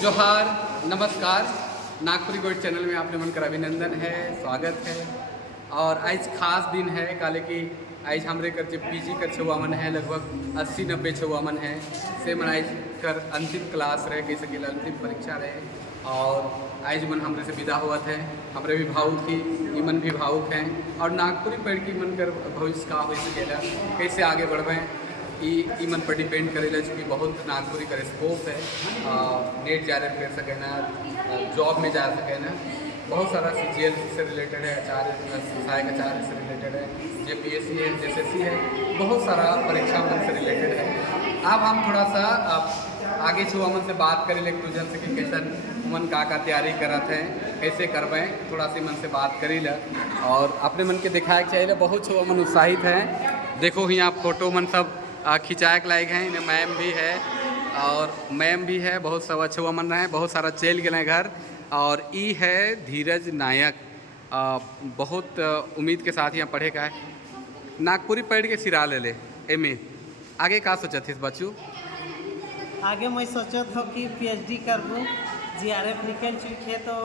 जोहार, नमस्कार। Nagpuri gold channel में आपने मन कर अभिनंदन है, स्वागत है। और आज खास दिन है काले कि आज हमरे कर जो पीजी कर छुआमन है लगभग 80-90 छुआमन है से मन आज कर अंतिम क्लास रहे कह सके अंतिम परीक्षा रहे और आज मन हमरे से विदा हुआ थे। हमरे भी भावुक ही इमन भी भावुक हैं और नागपुरी पढ़ की मन कर भविष्य का हो सकेला कैसे आगे बढ़वें ई मन पर डिपेंड करेला चूँकि बहुत नागपुरी का स्कोप है। नेट जा रहे कर सके ना, जॉब में जा सके ना, बहुत सारा CGL से रिलेटेड है, आचार्य सहायक आचार्य से रिलेटेड है, JPSC है, JSSC है, बहुत सारा परीक्षा मन से रिलेटेड है। अब हम थोड़ा सा आगे छुआ मन से बात करें एक दूसरे से कि कैसन मन का तैयारी करत है, कैसे करवें, थोड़ा सी मन से बात करी ला और अपने मन के दिखाए के चाहिए। बहुत छुआ मन उत्साहित हैं। देखो ही आप फोटो मन सब खिंचाए के लायक हैं। इन्हें मैम भी है और मैम भी है, बहुत सब अच्छे मन रहे हैं, बहुत सारा चल गए घर। और ई है धीरज नायक, बहुत उम्मीद के साथ यहाँ पढ़े का है। नागपुरी पढ़ के सिरा ले एमे आगे का सोचा थी बच्चू? आगे मैं सोचा था कि PhD करूँ। GRF निकल चुकी है तो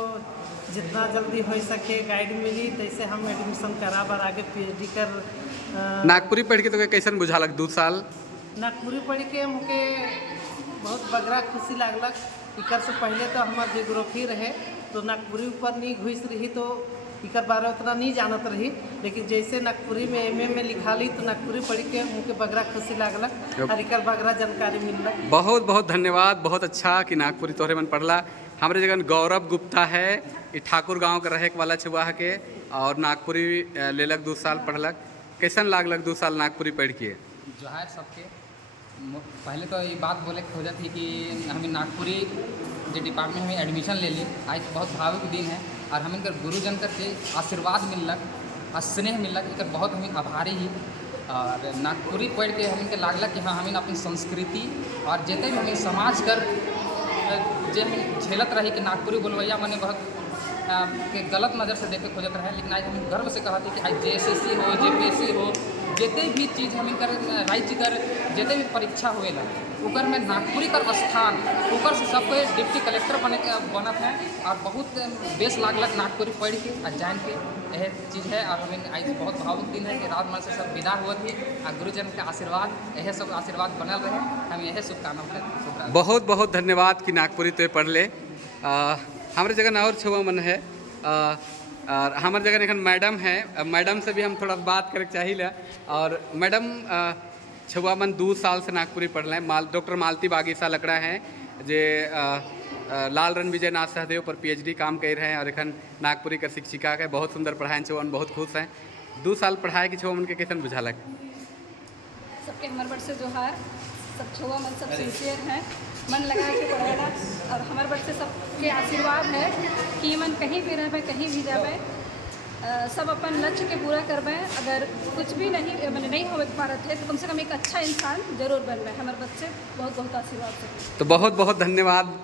जितना जल्दी हो सके गाइड मिली तैसे हम एडमिशन करा बार आगे PhD कर। नागपुरी पढ़ के तो कैसन बुझा लग 2 साल? नागपुरी पढ़ के मुझे बहुत बगरा खुशी लागलक। इकर से पहले तो हमार जियोग्राफी रहे तो नागपुरी ऊपर नहीं घुस रही तो इकर बारे उतना नहीं जानत रही, लेकिन जैसे नागपुरी में MA में लिखा ली तो नागपुरी पढ़ के मुझे बगरा खुशी लागलक और इकर बगरा जानकारी मिललक। बहुत बहुत धन्यवाद। बहुत अच्छा कि नागपुरी तोहरे मन पढ़ला। हमारे जगह गौरव गुप्ता है, ये ठाकुर गांव का रहे वाला छुआ के और नागपुरी लेलक 2 साल पढ़लक। कैसन लागलक 2 साल नागपुरी पढ़ के? जो है सबके पहले तो ये बात बोले हो जाती कि हमें नागपुरी जो डिपार्टमेंट में एडमिशन ले ली। आज बहुत भावुक दिन है और हमें इनकर गुरुजन करके आशीर्वाद मिललक और स्नेह मिललक, इनकर बहुत हमें आभारी ही। और नागपुरी पढ़ के हमें इनके लागलक कि हाँ हमें अपनी संस्कृति और जितने भी हमें समाज कर जो हमें झेलत रही कि नागपुरी बोलवैया मैंने बहुत के गलत नज़र से देखे खोजत रहे, लेकिन आज हम गर्व से कहते कि आज JSSC हो, JPSC हो, जितने भी चीज़ हम कर राज्य कर जितने भी परीक्षा होएला ऊपर में नागपुरी कर स्थान ऊपर से सबको डिप्टी कलेक्टर बनत है और बहुत बेस लागलक नागपुरी पढ़ के और जान के यह चीज़ है। और हमें आज बहुत भावुक दिन है कि रात मन से सब विदा हुआ थी और गुरुजन के आशीर्वाद यह सब आशीर्वाद बनल रहे। हम यह शुभकामना। बहुत बहुत धन्यवाद कि नागपुरी तो पढ़ ले। हमारे जगह और छुआ मन है और हमारे जगह एक मैडम है, मैडम से भी हम थोड़ा बात करे चाहिए। और मैडम छुआ मन 2 साल से नागपुरी पढ़ रहे हैं। डॉक्टर मालती बागीसा लकड़ा हैं जे लाल रन विजय नाथ सहदेव पर PhD काम कर रहे हैं और एखन नागपुरी का शिक्षिका के बहुत सुंदर पढ़ाए छुआ बहुत खुश हैं। 2 साल पढ़ाए कि छुआ मन के कैसन बुझा लग? सबके हमारे बड़ से जोहार। सब छुआ मन सब सिंसियर हैं, मन लगा के पढ़ेला और हमारे बड़ से सबके आशीर्वाद है कि मन कहीं भी रहे कहीं भी जाए सब अपन लक्ष्य के पूरा करवाएं। अगर कुछ भी मैंने नहीं हो पारत है तो कम से कम एक अच्छा इंसान जरूर बनवाएं। हमारे बच्चे बहुत बहुत आशीर्वाद से। तो बहुत बहुत धन्यवाद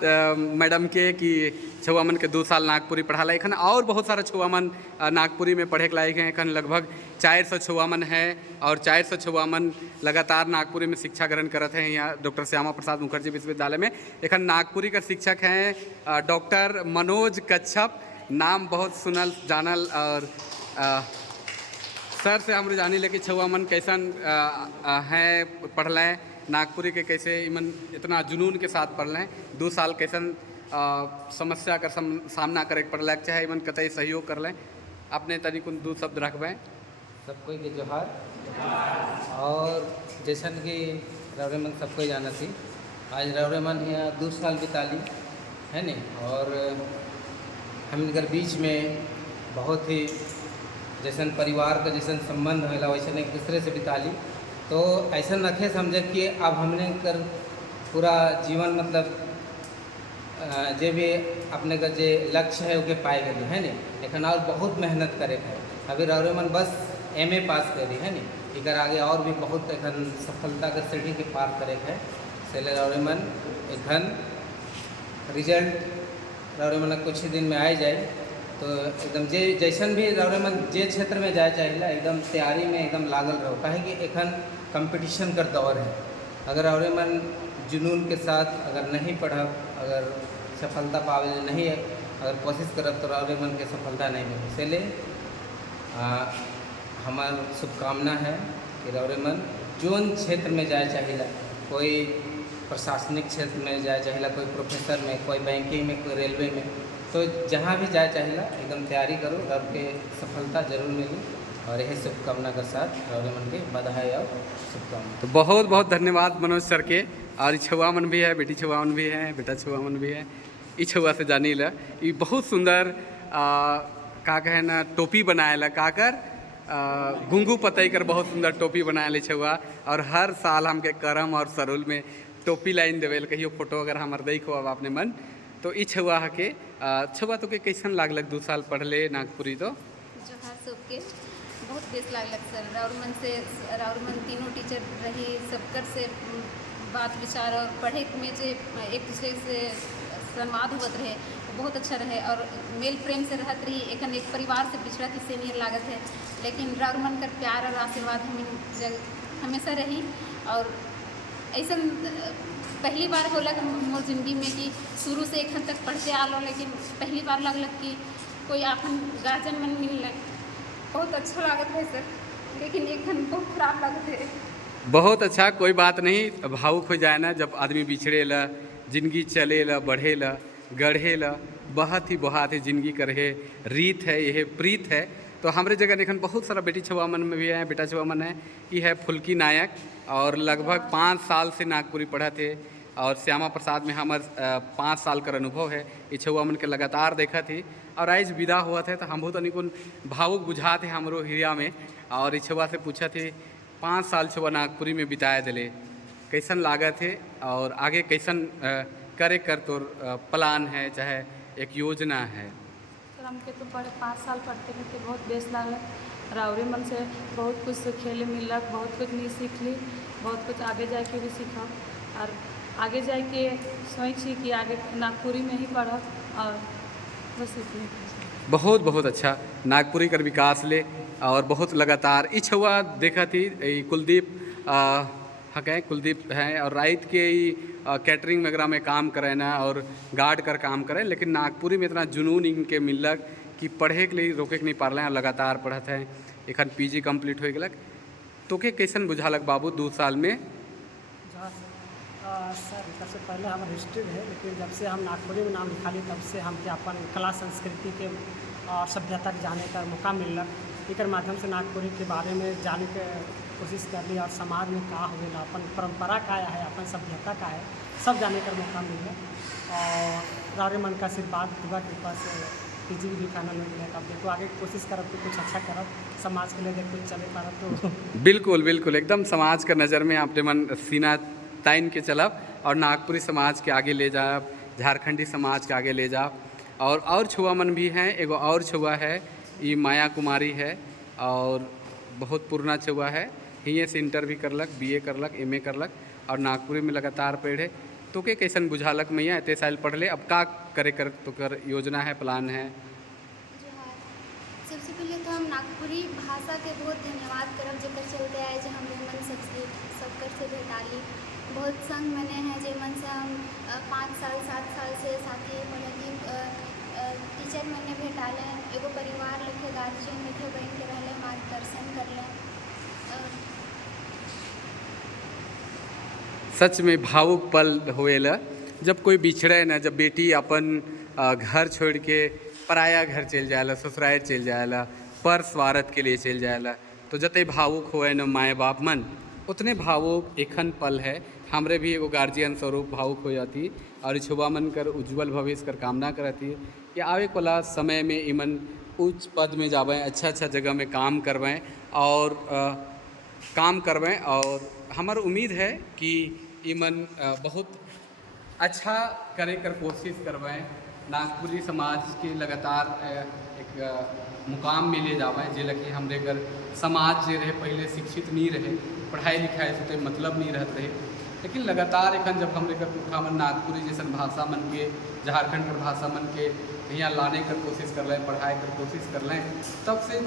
मैडम के कि छुआ मन के 2 साल नागपुरी पढ़ाला। एखन और बहुत सारा छुआ मन नागपुरी में पढ़े के लायक हैं। एखन लगभग 400 छुआ मन है और 400 छुआ मन लगातार नागपुरी में शिक्षा ग्रहण करते हैं। यहाँ डॉक्टर श्यामा प्रसाद मुखर्जी विश्वविद्यालय में एखन नागपुरी का शिक्षक हैं डॉक्टर मनोज कच्छप, नाम बहुत सुनल जानल। और सर से हम जानी ले कि छुआ मन कैसन है पढ़ लें नागपुरी के, कैसे इमन इतना जुनून के साथ पढ़ लें। 2 साल कैसन समस्या का सामना करे पड़ लग चाहे इमन कतई सहयोग कर लें। अपने तरीक 2 शब्द रखबें। सबको के जोहार। और जैसन कि रवरे मन सबको जाना थी आज रवरे मन यहाँ 2 साल बिताली है नहीं। और हम इनकर बीच में बहुत ही जैसन परिवार का जैसन संबंध होला वैसे एक दूसरे से बिताली तो ऐसा नखे समझे कि अब हमने कर पूरा जीवन मतलब जे भी अपने का जे लक्ष्य है उके पाए गए है नहीं। लेकिन और बहुत मेहनत करे है। अभी रवरे मन बस MA पास करी है नहीं, इधर आगे और भी बहुत एखन सफलता का सीढ़ी के पार करे है। से रवरे मन एखन रिजल्ट रवरे मन कुछ ही दिन में आ जाए तो एकदम जे जैसन भी रवरे मन जे क्षेत्र में जाए चाहिए एकदम तैयारी में एकदम लागल रहो। काहे कि एखन कंपटीशन कर दौर है। अगर रवरे मन जुनून के साथ अगर नहीं पढ़ब, अगर सफलता पावे नहीं है, अगर कोशिश करब तो रौरे मन के सफलता नहीं मिले। इसलिए हमार शुभकामना है कि रौरे मन जोन क्षेत्र में जाए चाहिए, कोई प्रशासनिक क्षेत्र में जाए चाहिए, कोई प्रोफेसर में, कोई बैंकिंग में, कोई रेलवे में, तो जहाँ भी जाए चाहिए एकदम तैयारी करो और के सफलता जरूर मिली। और यही शुभकामना के साथ रौरे मन के बधाई और शुभकामना। तो बहुत बहुत धन्यवाद मनोज सर के। और छुआ मन भी है, बेटी छुआ मन भी है, बेटा छुआ मन भी है। ई छुआ से जानी ला ये बहुत सुंदर का कहे ना टोपी बनाए ला काकर गुंगू पतई कर बहुत सुंदर टोपी बनाए ले छुआ। और हर साल हमके करम और सरुल में टोपी लाइन देवे कहियो फोटो अगर हमार देखो अब आपने मन तो ई छुआ के छुआ तो के कैसन लागलक 2 साल पढ़ले नागपुरी तो जोहार सबके बहुत बेस लागलक सर। राउर मन तीनों टीचर रही, सबकर से बात विचार और पढ़े में जो एक दूसरे से संवाद होत रहे बहुत अच्छा रहे और मेल प्रेम से रहत रही। एक परिवार से बिछड़ा थी सीनियर लागत है, लेकिन राउर मन कर प्यार और आशीर्वाद हमेशा रही। और ऐसा पहली बार होला मोर जिंदगी में कि शुरू से एखन तक पढ़ते आलो, लेकिन पहली बार लगलक कि कोई अपन गार्जियन मन मिलल, बहुत अच्छा लागत है सर। लेकिन एखन बहुत खराब लागत है। बहुत अच्छा, कोई बात नहीं, भावुक हो जाए ना जब आदमी बिछड़े ला, जिंदगी चले ला, बढ़े ला, गढ़े ला, बहुत ही जिंदगी कर है, रीत है, यह प्रीत है। तो हमारे जगह देखन बहुत सारा बेटी छुआ मन में भी है, बेटा छुआ मन है। ये है फुल्की नायक और लगभग 5 साल से नागपुरी पढ़ा थे। और श्यामा प्रसाद में हमार 5 साल का अनुभव है। ये छुआ मन के लगातार देखा थी और आज विदा हुआ थे तो हम बहुत अनिकुन भावुक बुझा थे हमरो हिरिया में। और ये छुआ से पूछा थे 5 साल छुआ नागपुरी में बिताए दिले, कैसन लागत है और आगे कैसन करे कर तो प्लान है, चाहे एक योजना है। सर हमके तो 5 साल पढ़ते पढ़ते बहुत बेस लागल। राउरे मन से बहुत कुछ सीखे मिलक, बहुत कुछ नहीं सीख ली, बहुत कुछ आगे जाके भी सीखब। और आगे जाके सोची कि आगे नागपुरी में ही पढ़ब और बस इतनी। बहुत बहुत अच्छा नागपुरी कर विकास ले और बहुत लगातार इच हुआ देखा थी। कुलदीप हकें कुलदीप हैं और राइत के कैटरिंग वगैरह में काम करें ना और गार्ड कर काम करें, लेकिन नागपुरी में इतना जुनून इनके मिलक कि पढ़े के लिए रोके के नहीं पार और लगातार पढ़त हैं। एखन पीजी कंप्लीट हो गलक तो के कैसन बुझालक बाबू 2 साल में? सर सबसे पहले हमारा हिस्ट्री है, लेकिन जब से हम नागपुरी में नाम लिखा ली तब से हमके अपन कला संस्कृति के और सभ्यता के जाने का मौका मिलक। एक माध्यम से नागपुरी के बारे में जाने के कोशिश कर ली और समाज में का होगा, अपन परंपरा का है, अपन सभ्यता का है, सब जाने का मौका मिला। और रारे मन का आशीर्वाद दुआ कृपा से पीजी भी फाइनल में मिला। अब देखो आगे कोशिश करब तो कुछ अच्छा करब, समाज के लिए देख कुछ चले पारब तो बिल्कुल बिल्कुल एकदम समाज का नज़र में आपने मन सीना ताइन के चलब और नागपुरी समाज के आगे ले जाब, झारखंडी समाज के आगे ले जाब। और छुआ मन भी हैं, एगो और छुआ है ये माया कुमारी है और बहुत पुराना छुआ है। हिये से इंटर भी करलक, BA करलक, MA करलक और नागपुरी में लगातार पढ़े। तो के कैसन बुझालक मैया इतने साल पढ़ ले, अब का करे कर तो कर योजना है, प्लान है? जोहार। सबसे पहले तो हम नागपुरी भाषा के बहुत धन्यवाद करब जकर चलते आए जो हमरे मन सबकर से भेटाली। बहुत संग मने हैं जे मन से हम 5 साल 7 साल से साथी पढ़ी टीचर मैंने भेटाले, एगो परिवार लिखे गार्जियन लिखे बन के रहले, मार्गदर्शन करले। सच में भावुक पल होएला जब कोई बिछड़े ना, जब बेटी अपन घर छोड़ के पराया घर चल जाएला, ससुराल चल जाएला, पर स्वार्थ के लिए चल जाएला, तो जते भावुक होए न माए बाप मन उतने भावुक एखन पल है। हमरे भी एगो गार्जियन स्वरूप भावुक हो जाती और छुआ मन कर उज्जवल भविष्य कर कामना करती है कि आवे वाला समय में इमन उच्च पद में जावें, अच्छा जगह में काम करवें और हमार उम्मीद है कि इमन बहुत अच्छा करे कर कोशिश करवें, नागपुरी समाज के लगातार एक मुकाम में ले जावें जे लगे हमरे घर समाज जे रहे पहले शिक्षित नहीं रहे, पढ़ाई लिखाई से तो मतलब नहीं रहते रहे, लेकिन लगातार एखन जब हमरे घर पुरखा मन नागपुरी जैसन भाषा मन के, झारखंड कर भाषा मन के यहाँ लाने कर कोशिश कर लें, पढ़ाई कर कोशिश कर लें, तब से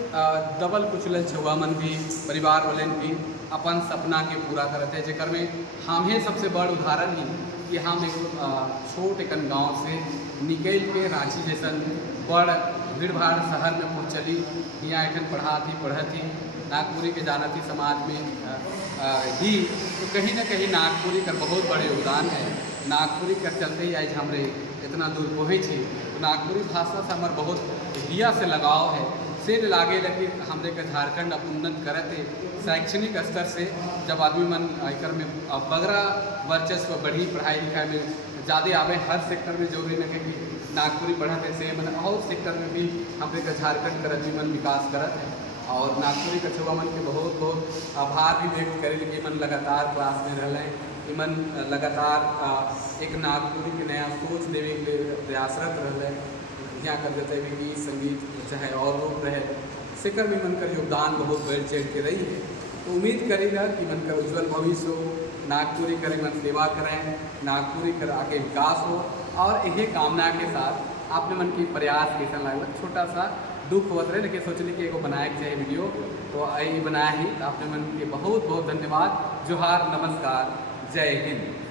दबल कुचल छुआ मन भी परिवार वाले भी अपन सपना के पूरा करते जेकर में हमें सबसे बड़ उदाहरण ही कि हम एक छोट एक गाँव से निकल के रांची जैसन बड़ भीड़ भाड़ शहर में पहुँचली, यहाँ एखन पढ़त थी नागपुरी के जाना थी समाज में ही, तो कहीं ना कहीं नागपुरी का बहुत बड़े योगदान है। नागपुरी के चलते ही आज हमरे इतना दूर पहुँची, तो नागपुरी भाषा से हमारे बहुत हिया से लगाव है। से लागे लगे हमरे के झारखंड अब उन्नत करते शैक्षणिक स्तर से, जब आदमी मन एकर में बगरा वर्चस्व बढ़ी, पढ़ाई लिखाई में ज़्यादा आवे, हर सेक्टर में जरूरी न कि नागपुरी पढ़ते से मन और सेक्टर में भी हमरे के झारखंड कर आदमी मन विकास करत है। और नागपुरी के छुआ मन के बहुत बहुत आभार भी व्यक्त करे कि मन लगातार क्लास में रह मन लगातार एक नागपुरी के नया सोच देवे के प्रयासरत रह, यहाँ कर देते भी गीत संगीत चाहे और रूप रहे सेकर में मन कर योगदान बहुत बढ़ चढ़ के रही है। तो उम्मीद करेगा कि मन का उज्जवल भविष्य हो, नागपुरी करे मन सेवा करें, नागपुरी कर आगे विकास हो। और यही कामना के साथ आपने मन की प्रयास कैसा लगा, छोटा सा दुख होता रहे लेकिन सोचली कि एगो बनाए के चाहिए वीडियो, तो आई बनाया ही। तो आपने मन के बहुत बहुत धन्यवाद। जोहार, नमस्कार, जय हिंद।